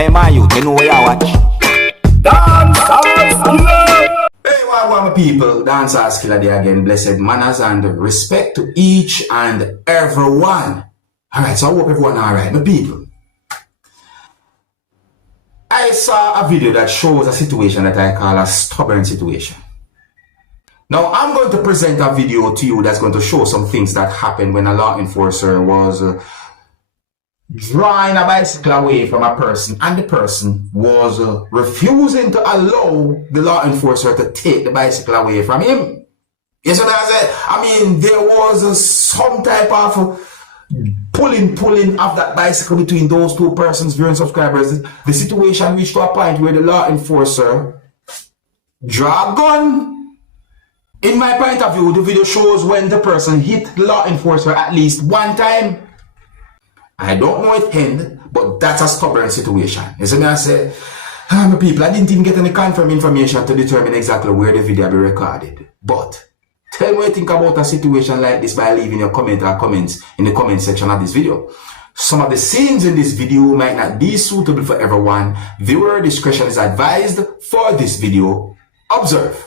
Hey, my youth, you know where you watch? Dancehall skilla. Hey, what my people? Dancehall skilla there again. Blessed manners and respect to each and everyone. Alright, so I hope everyone alright. My people, I saw a video that shows a situation that I call a stubborn situation. Now, I'm going to present a video to you that's going to show some things that happened when a law enforcer was drawing a bicycle away from a person, and the person was refusing to allow the law enforcer to take the bicycle away from him. You see what I said? I mean, there was some type of pulling of that bicycle between those two persons, viewing subscribers. The situation reached to a point where the law enforcer drew a gun. In my point of view, the video shows when the person hit the law enforcer at least one time. I don't know it end, but that's a stubborn situation. You see me, I say, my people, I didn't even get any confirmed information to determine exactly where the video will be recorded. But tell me what you think about a situation like this by leaving your comment or comments in the comment section of this video. Some of the scenes in this video might not be suitable for everyone. Viewer discretion is advised for this video. Observe.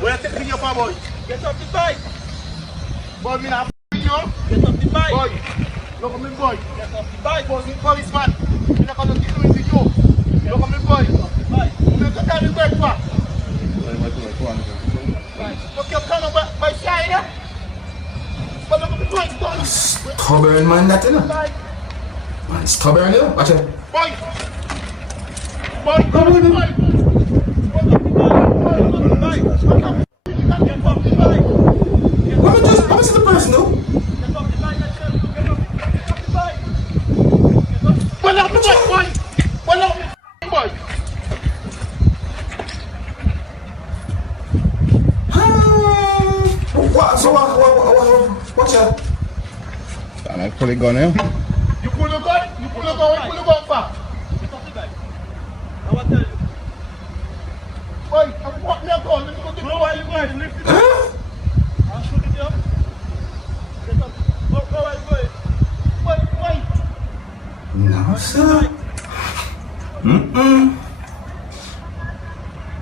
Where take video for boy? Get off the bike. Boy, me not video. Get off the bike. Boy, look at me boy. Get off the bike. Boy, me policeman. Me not gonna give you video. Look at me boy. Get off the bike. Me not gonna carry back for. Look your car by side. But look at me boy. Stubborn man, that you know. Man, stubborn you. Watch it. Boy. Boy, come on, boy. Let me see the person though. Well up, boy. Well up, boy. What? So what's that? I pull the gun here. You pull the gun? You pull the gun? You pull the gun fast. I want to tell you. Boy, I'm walking your gun. Let me go to the why you going? Lift it up. I'll shoot it up. Go away. Wait. No, sir.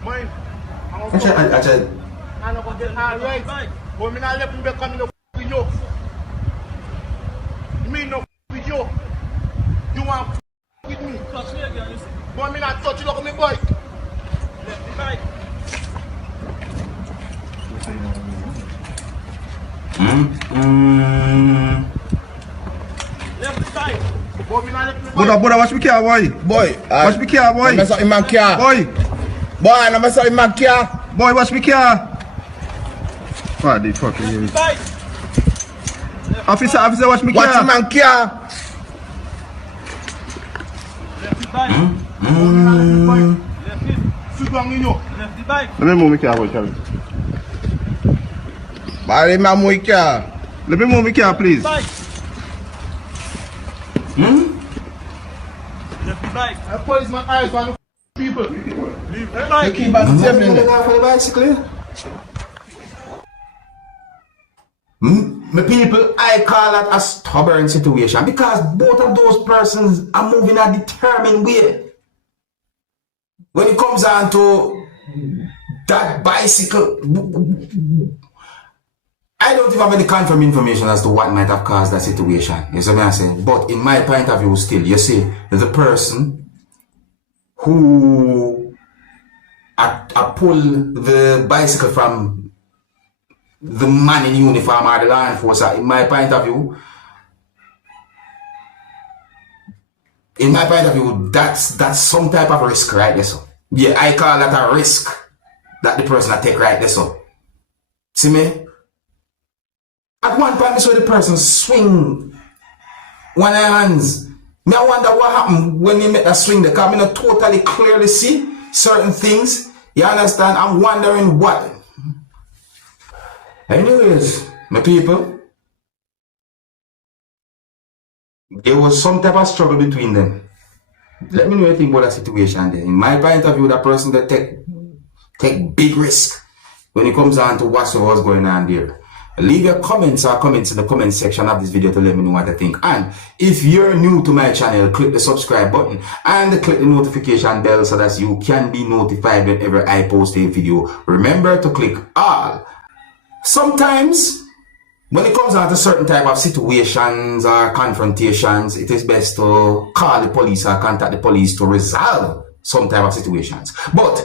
Mine. I said. I'm not going to get alright. But I'm not letting you come in the video. You mean no video? You want with me? Touch me again, listen. But I'm not touch you, look at me, boy. Left the bike. Left the bike. But I'm not letting you, boy. Buddha, watch me car, boy. Watch me car, boy. Mess up in my car. Boy, Boy, no mess up in my car. boy, watch me car. What the fuck is this? Bike. Officer, watch me Watch in car. my car. Left the bike. But I'm not letting you, boy. Left it. Sit down in you. Left the bike. Let me move me car, boy, Charlie. Body my my car. Let me move me car, please. Bike. Left the bike. I policeman eyes on the people. Leave the You bike. keep on I'm saving it. for the bicycle. My people, I call that a stubborn situation because both of those persons are moving a determined way. When it comes down to that bicycle, I don't even have any confirmed information as to what might have caused that situation. You see what I'm saying? But in my point of view still, you see, the person who I pull the bicycle from the man in uniform or the law enforcer, in my point of view, that's some type of risk right there. So yeah, I call that a risk that the person I take right there. So see me? At one point I saw the person swing one of their hands. Me I wonder what happened when he made that swing there, because I not totally clearly see certain things. You understand? I'm wondering what. Anyways, my people, there was some type of struggle between them. Let me know what you think about that situation then. In my point of view, that person that take big risk when it comes down to what's going on there. Leave your comments in the comment section of this video to let me know what you think. And if you're new to my channel, click the subscribe button and click the notification bell so that you can be notified whenever I post a video. Remember to click all. Sometimes, when it comes down to certain type of situations or confrontations, it is best to call the police or contact the police to resolve some type of situations. But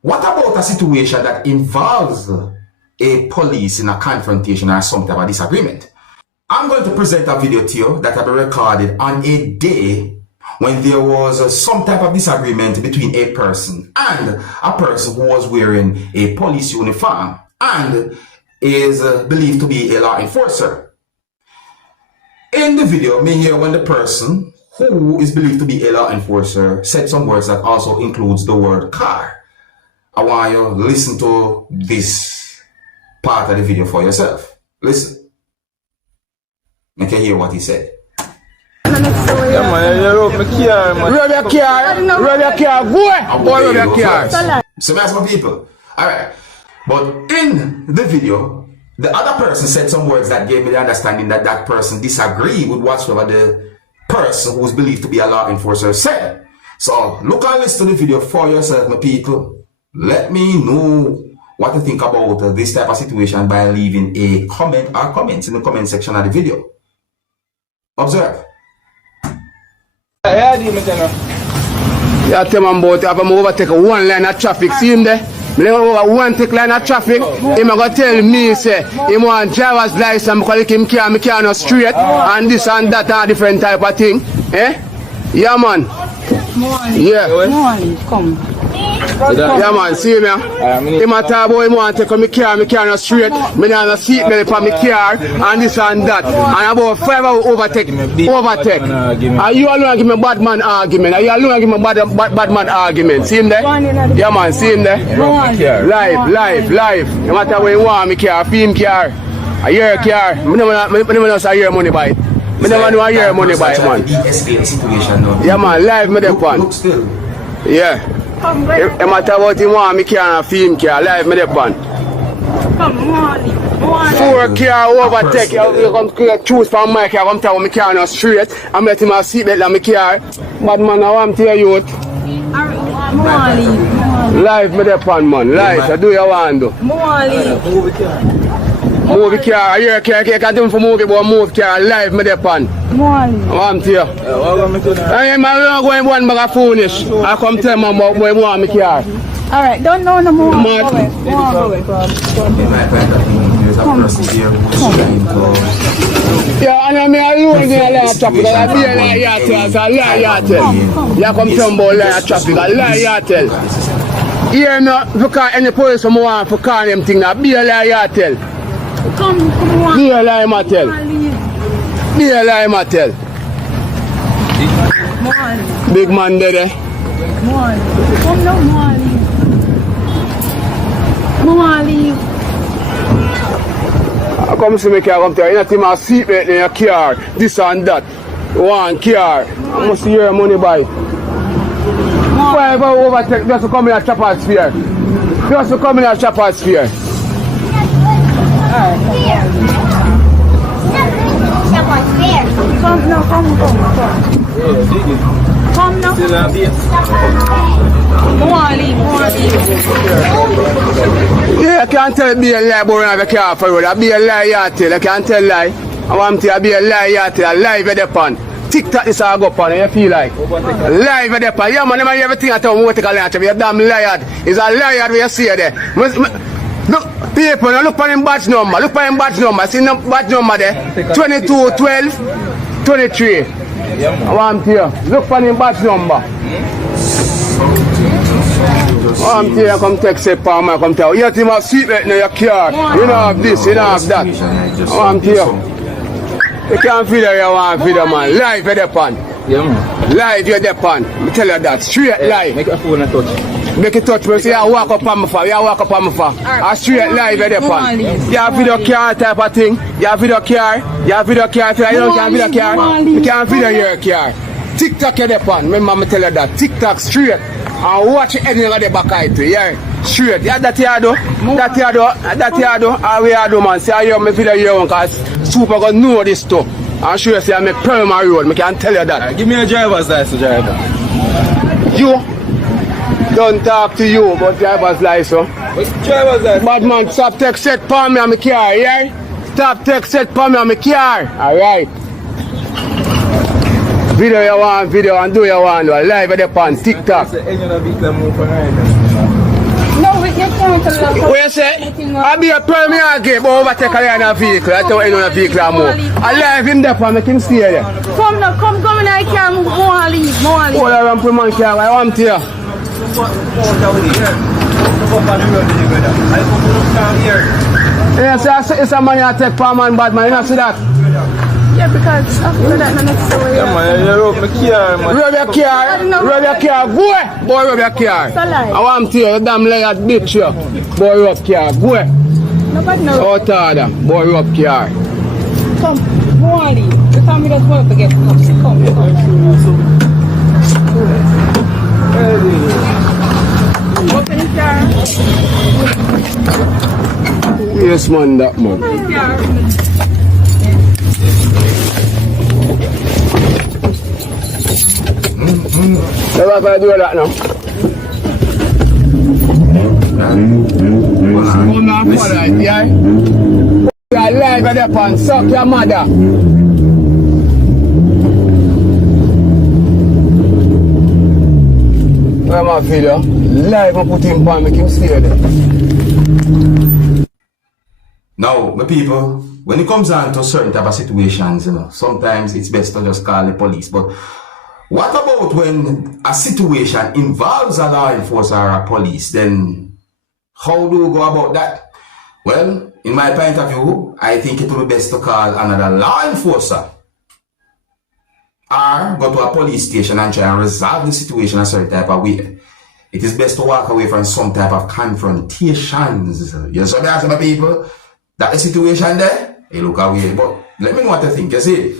what about a situation that involves a police in a confrontation or some type of disagreement? I'm going to present a video to you that I recorded on a day when there was some type of disagreement between a person and a person who was wearing a police uniform and is believed to be a law enforcer. In the video, me hear when the person who is believed to be a law enforcer said some words that also includes the word car. I want you to listen to this part of the video for yourself. Listen. Make you hear what he said. Yeah, man, you rub my car, man. Rub your car, boy, rub your car. So that's my people. Alright. But in the video, the other person said some words that gave me the understanding that that person disagreed with whatsoever the person who is believed to be a law enforcer said. So look and listen to the video for yourself, my people. Let me know what you think about this type of situation by leaving a comment or comments in the comment section of the video. Observe. Yeah, tell me about if I'm overtake one line of traffic, see him there? Me over one take line of traffic, he gonna tell me say he want driver's license because him can't no straight and this and that and different type of thing. Eh? Yeah man. Yeah. Come. Yeah man, see me. He might talk about him want to take my car no straight, me not no seat belt for my car and this and that. And about 5 hours overtake. Are you alone give me bad man argument? Are you alone give me bad man argument? See him there? Yeah man, see him there? Live. No matter where you want me car, film car. I hear car. Me never say hear money by it. Me never know I hear money by it, man. Yeah man, live me the one. Yeah. No matter what you want, me can film car, live me the pan. 4 car overtake, you come choose from my car, come tell me car no straight, I'm letting my seat belt on my car. Bad man, I want to tell you. Live me the pan, man, live, so do you want to do? Move the car, I hear a car, I can't do for move it, but move car, live me the pan. I want to you. I'm going one bag of foolish. I come tell my mom where I want me car. Alright, don't know no more. Yeah, and I'm alone in a lot of traffic. I'll be a liar tell. So liar tell. You come tell me about liar traffic. Liar tell. Here no, because any police who want to call them thing, be a liar tell. Come on. Be a liar tell. Be a liar tell. Big man there. Come no I come see me car come tell you, anything my seat belt in your car, this and that. One car, I must hear your money by. 5 hours overtake just to come in a chopper's sphere. Just to come in a chopper's sphere. Come now. Come now. Yeah, I can't tell be a lie about have a car for road. I be a lie you tell. I can't tell lie. I want to be a lie you tell. A lie with the pan. TikTok this I go upon and you feel like live with the pan. Yeah man, everything I tell me what take a lie. You're damn liar. It's a liar when you see there. Look, people, now look for him badge number. Look for him badge number. See the badge number there? 22, 12, 23. I want to you. Look for him badge number. I want to you come text a palm and come tell you. You have a seat belt in your car. You don't have this, you don't have that. I want to you. You can't feel that you want to feel that man. Live at the pan. Yeah, man. Live at the pan. I tell you that. Straight live. Make a phone a touch. Make it touch me. See, I walk up on my phone. You walk up on my phone. I straight live at the phone. You have video car type of thing. You have video car. You have video car. If you don't have video car, you can't video your car. TikTok at the phone. Remember me tell you that. TikTok straight. And watch anything at the back of it. Yeah. Straight. Yeah, that you do. That you do. That you do. How we do, man. See, I hear me video your one because Super gonna know this stuff. I'm sure you see I make perma road. I can tell you that. Give me a driver's license, driver. You don't talk to you about driver's license. What's driver's license? Bad man, stop text set for me on my car, yeah? Stop text set for me on my car. Alright. Video you want, video and do you want. Live at the pan, TikTok. No, we can't come to the What you say? I be a premier again, but overtake a line of vehicle. I tell you in a vehicle and more. I live him there for me, him stay there. Come now, come in, I can't move, more leave. Hold around for man car, I want to you. Yeah, so it's a man you take for man, bad man, you don't see that? Yeah, because after that, the next story. Yeah, man, you rub my car, man. Rub your car, boy! Boy, rub your car. I want to you, you damn liar, bitch, you. Boy, rub car, boy. Nobody knows. Out order, boy, rub car. Come, more leave. The family doesn't want to get come. Open the car. Yes, man, that man. Never gonna do that now. Oh, my father, yeah? You are live at the pan, suck your mother. Where my video? Live and put him on, make him stay there. Now, my people, when it comes down to certain type of situations, you know, sometimes it's best to just call the police. But what about when a situation involves a law enforcement or a police? Then how do we go about that? Well, in my point of view, I think it would be best to call another law enforcer or go to a police station and try and resolve the situation a certain type of way. It is best to walk away from some type of confrontations. You see what my people? That the situation there, you look away. But let me know what you think. You see?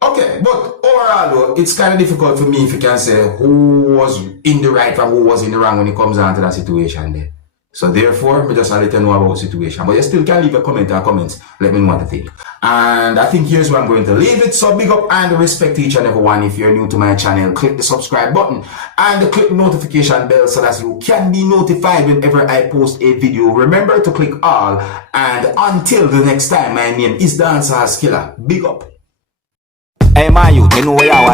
Okay, but overall though, it's kind of difficult for me if you can say who was in the right and who was in the wrong when it comes down to that situation there. So therefore, me just let you know about the situation. But you still can leave a comment or comments. Let me know what you think. And I think here's where I'm going to leave it. So big up and respect to each and every one. If you're new to my channel, click the subscribe button and click the notification bell so that you can be notified whenever I post a video. Remember to click all. And until the next time, my name is Dancehall Skilla. Big up. Hey, my youth, you know where I